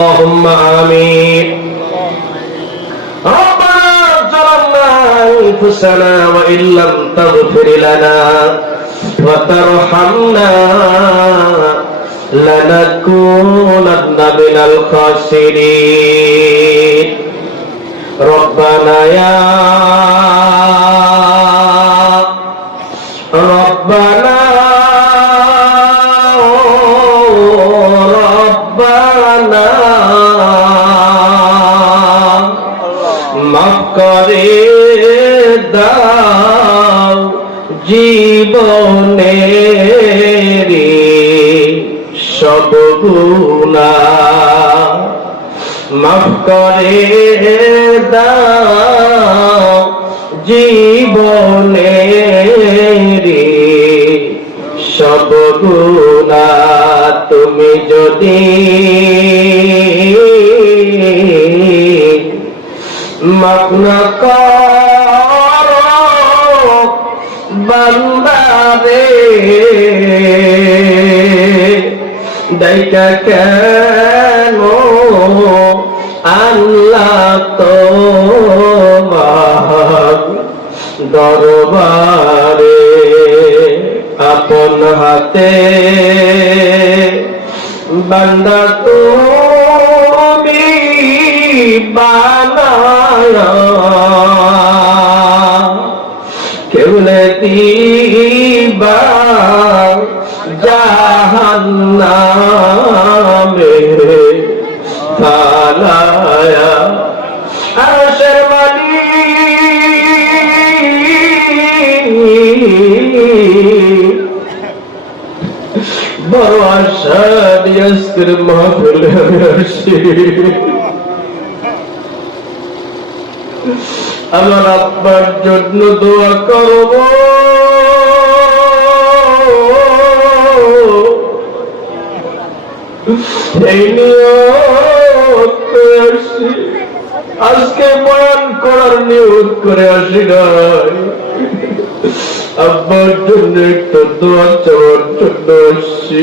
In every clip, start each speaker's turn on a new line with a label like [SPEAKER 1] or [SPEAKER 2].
[SPEAKER 1] اللهم آمين ربنا ظلمنا أنفسنا وإن لم تغفر لنا وترحمنا لنكونن من الخاسرين ربنا يا ربنا জীবনে সব গুণা। মাফ করে দাও জীবনে সব গুণা। তুমি যদি মাপনা করো বান্দারে দেখা কেন? আল্লাহ তো দরবারে আপন হাতে। বান্দা তুমি বানায়া দিয়ে আজকের মাহফিলে আমি আসছি আমার আব্বার জন্য দোয়া করব। এই আজকে বয়ান করার নিয়ত করে আসি নাই। আব্বার জন্য একটা দোয়া চাওয়ার জন্য আসছি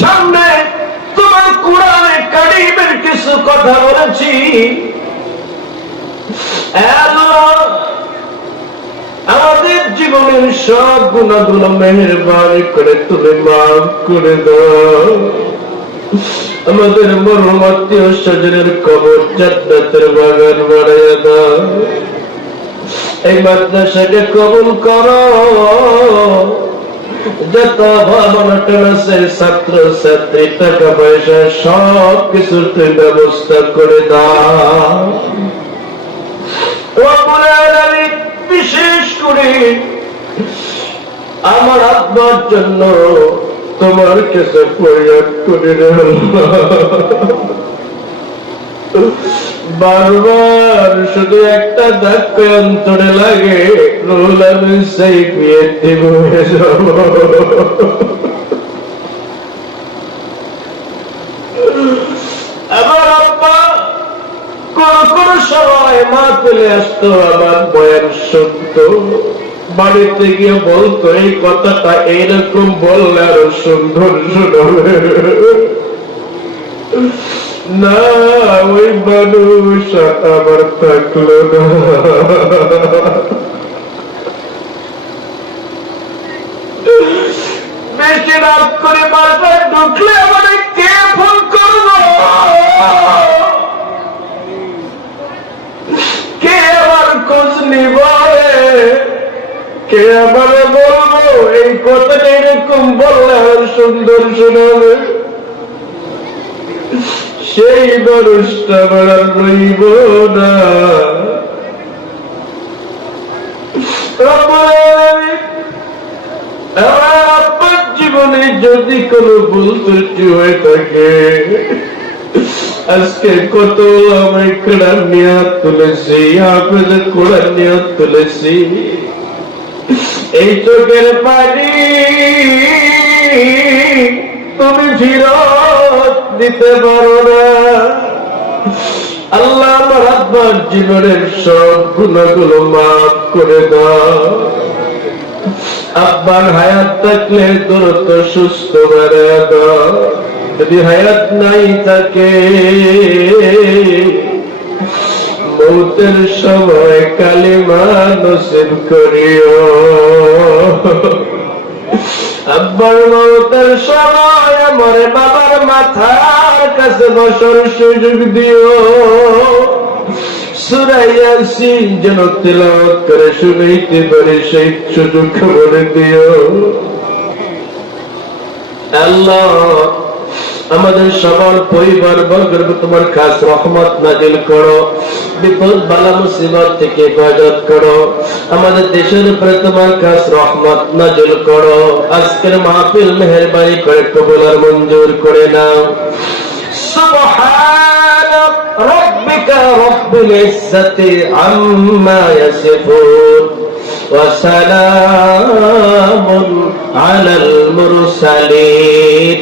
[SPEAKER 1] সামনে তোমার কোরআনে কারিমের কিছু কথা বলেছি। আমাদের জীবনের সব গুণাগুলো মেহরবানি করে তুমি মাফ করে দাও। আমাদের মরম আত্মীয় স্বজনের কবর জান্নাতের বাগান বাড়াইয়া দাও। এই মাদ্রাসাকে কবুল করো। যত ছাত্র ছাত্রী টাকা পয়সা সব কিছুর তুই ব্যবস্থা করে বিশেষ করে আমার আত্মার জন্য তোমার কাছে প্রয়োগ করে। বারবার শুধু একটা ধাক্কা অন্তরে লাগে, রোল আমি সেই বিয়ে দিব হয়ে যাব। আমার আব্বা কোন কোন সময় মা চলে আসতো, আমার বয়ান শুনতো। বাড়িতে গিয়ে বলতো, এই কথাটা এইরকম বললে আরও সুন্দর শোনাবে। না, ওই মানুষ আবার থাকল না। আমাদের কে আমার বলব এই কথাটা এরকম বললে সুন্দর শোনাবে। সেই মানুষটা আর রইব না। আমার জীবনে যদি কোনো ভুল ত্রুটি হয়ে থাকে, আজকে কত আমি কোরআন নিয়ে হাত তুলেছি আপনাদের কোরআন নিয়ে হাত তুলেছি। এই চোখের পানি তুমি ফিরত দিতে পারো না। আল্লাহ আমার আব্বার জীবনের সব গুণাগুলো মাফ করে দাও। আব্বার হায়াত থাকলে দ্রুত সুস্থ বেড়ে দাও। যদি হায়াত নাই থাকে, মৌতের সময় কালিমা নসিব করিও। আব্বার মৌতের সময় আমার বাবার মাথার কাছে বসার সুযোগ দিও। সুরাইয়াসি যেন তেলাওয়াত করে শুনাইতে পারে সেই সুযোগ করে দিও। আল্লাহ আমাদের সবার পরিবার বর্গের উপর তোমার খাস রহমত নাজিল করো বিপদ বালা মুসিবত থেকে হেফাজত করো আমাদের দেশের উপরে তোমার খাস রহমত নাজিল করো আজকের মাহফিল মেহরবানি করে কবুল আর মঞ্জুর করে নাও سبحان ربك رب العزة عما يصفون وسلام على المرسلين